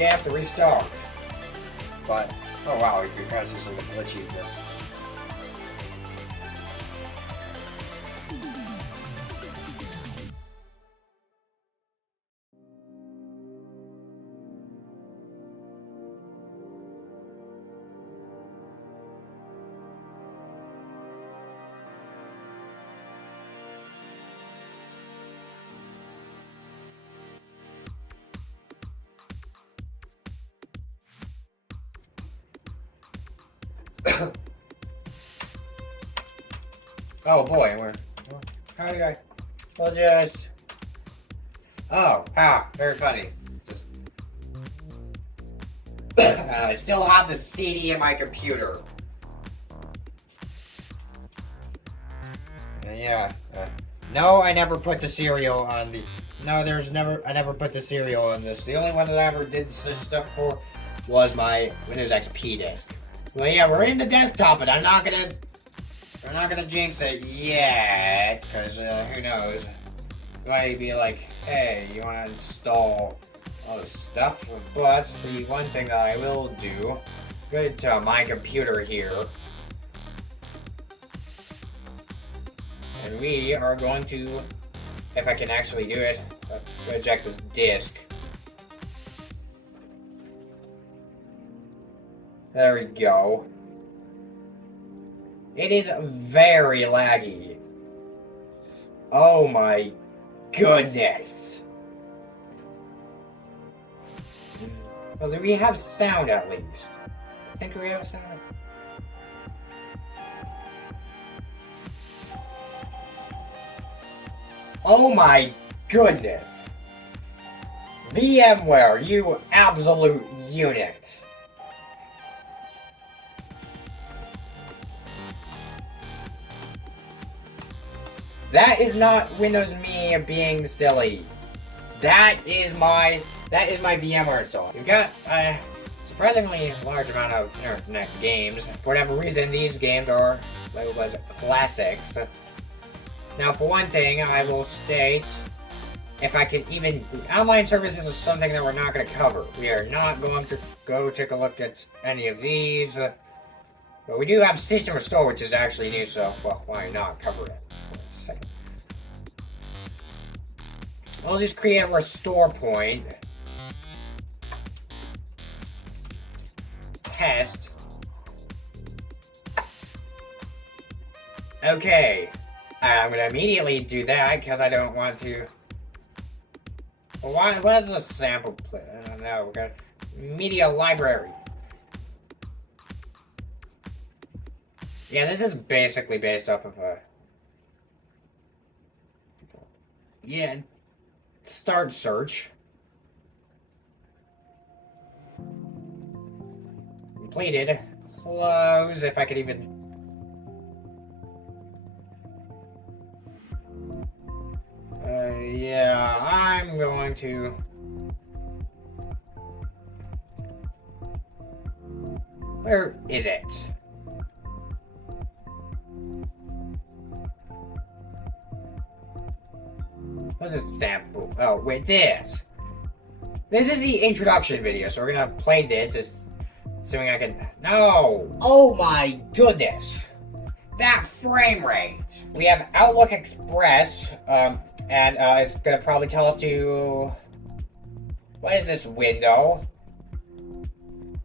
we have to restart. But, oh wow, because it's a glitchy. Oh boy, how did I? Well, just. Oh, very funny. Just. I still have the CD in my computer. Yeah. No, I never put the serial on the. No, I never put the serial on this. The only one that I ever did such stuff for was my Windows XP disk. Well, yeah, we're in the desktop, but I'm not gonna jinx it yet, because who knows? You might be like, hey, you want to install all this stuff? But the one thing that I will do, go to my computer here, and we are going to, if I can actually do it, go eject this disk. There we go. It is very laggy. Oh my goodness. Well, do we have sound at least? I think we have sound. Oh my goodness. VMware, you absolute unit. That is not Windows me being silly. That is my VMware install. You've got a surprisingly large amount of internet games. For whatever reason, these games are labeled as classics. Now, for one thing, I will state, if I can even, online services is something that we're not going to cover. We are not going to go take a look at any of these. But we do have System Restore, which is actually new, so, well, why not cover it? We'll just create a restore point. Test. Okay. I'm going to immediately do that because I don't want to What's a sample play? I don't know. We got media library. Yeah, this is basically based off of a. Yeah. Start search. Completed. Close if I could even. Yeah, I'm going to. Where is it? What's this sample? Oh, wait, this. This is the introduction video, so we're gonna play this, assuming I can. No! Oh my goodness! That frame rate! We have Outlook Express, and it's gonna probably tell us to. What is this window?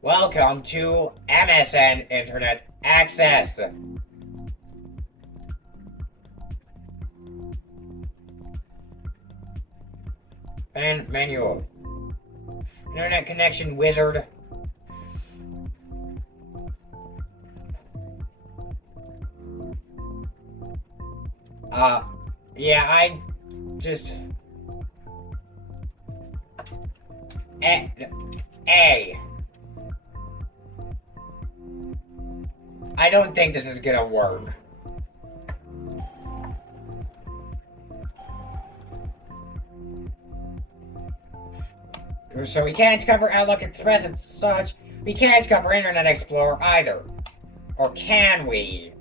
Welcome to MSN Internet Access. And manual. Internet connection wizard. Yeah, I just. A. I don't think this is gonna work. So we can't cover Outlook Express and such. We can't cover Internet Explorer either. Or can we?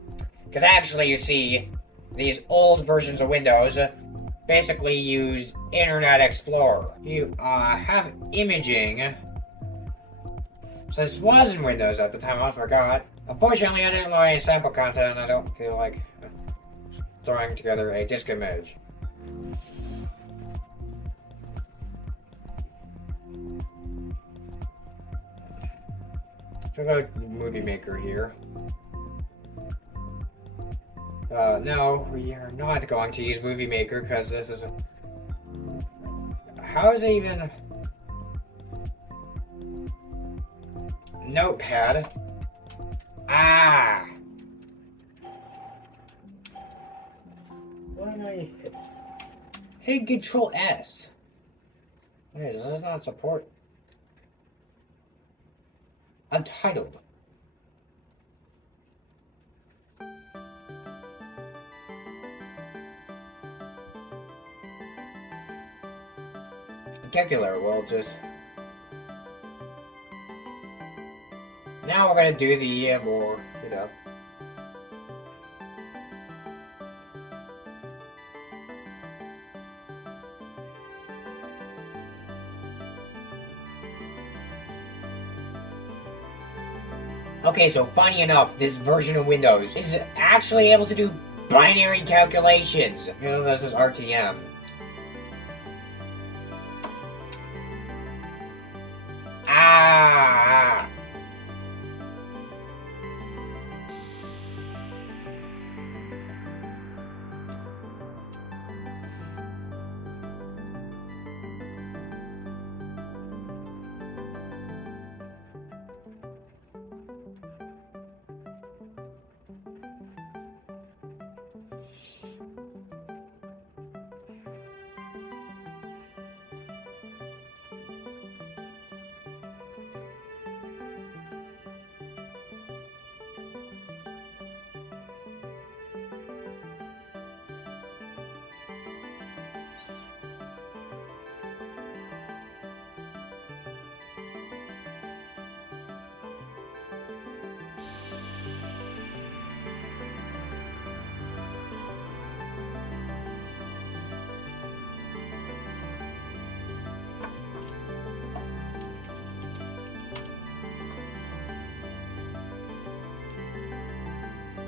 Because actually, you see, these old versions of Windows basically use Internet Explorer. You have imaging. So this was in Windows at the time, I forgot. Unfortunately, I didn't load any sample content, and I don't feel like throwing together a disk image. So go Movie Maker here. No, we are not going to use Movie Maker because this is. How is it even? Notepad. Ah! What am I? Hey, Control S. Hey, does this not support? Untitled. Calculator will just. Now we're gonna do the more, you know. Okay, so funny enough, this version of Windows is actually able to do binary calculations. You know, this is RTM. Ah!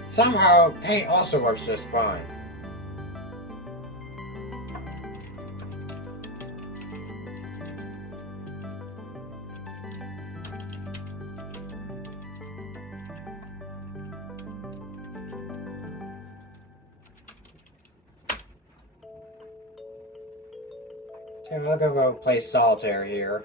Somehow, Paint also works just fine. Okay, we'll go play solitaire here.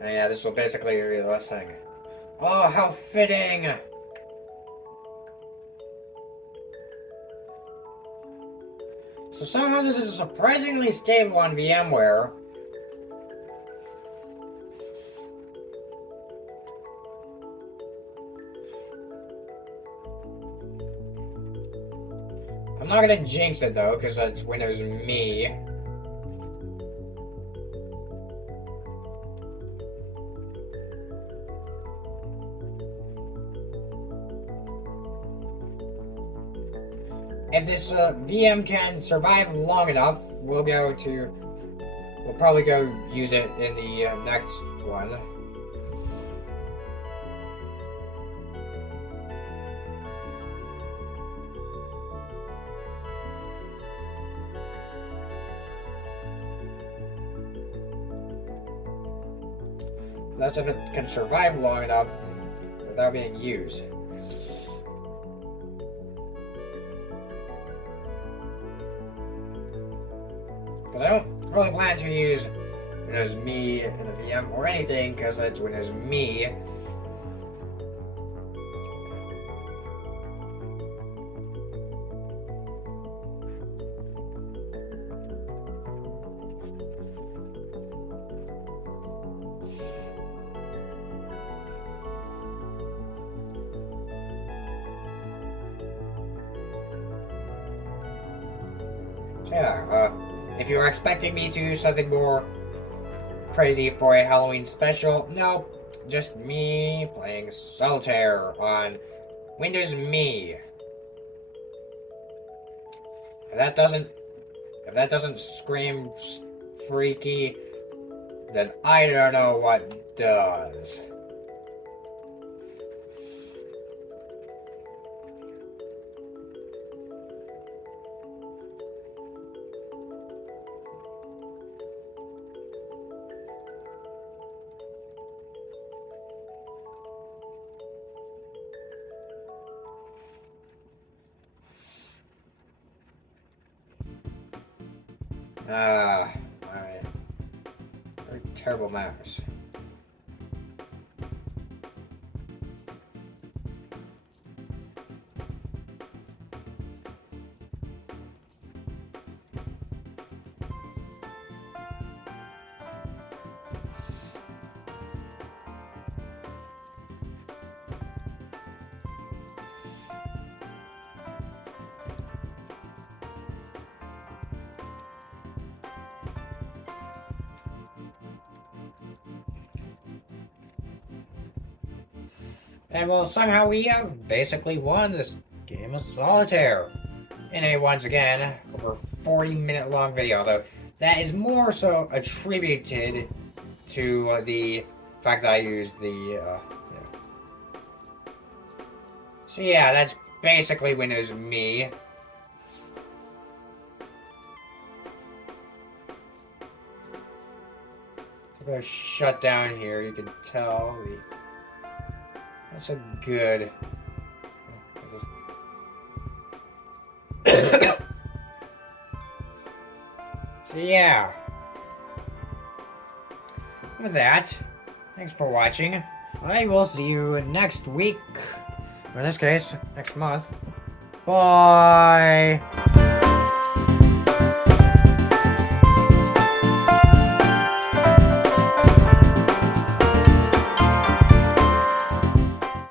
And yeah, this will basically be the last thing. Oh, how fitting! So somehow this is surprisingly stable on VMware. I'm not gonna jinx it though, because that's Windows Me. If this VM can survive long enough, we'll probably go use it in the next one. That's if it can survive long enough without being used. Because I don't really plan to use Windows Me in a VM or anything, because it's Windows Me. So yeah, if you were expecting me to do something more crazy for a Halloween special, no, just me playing solitaire on Windows Me. If that doesn't scream freaky, then I don't know what does. Alright. Very terrible mouse. And well, somehow we have basically won this game of solitaire in a, once again, over 40-minute long video, though that is more so attributed to the fact that I used the, So yeah, that's basically Windows Me. I'm gonna shut down here, you can tell that's a good. So yeah. With that, thanks for watching. I will see you next week. Or in this case, next month. Bye!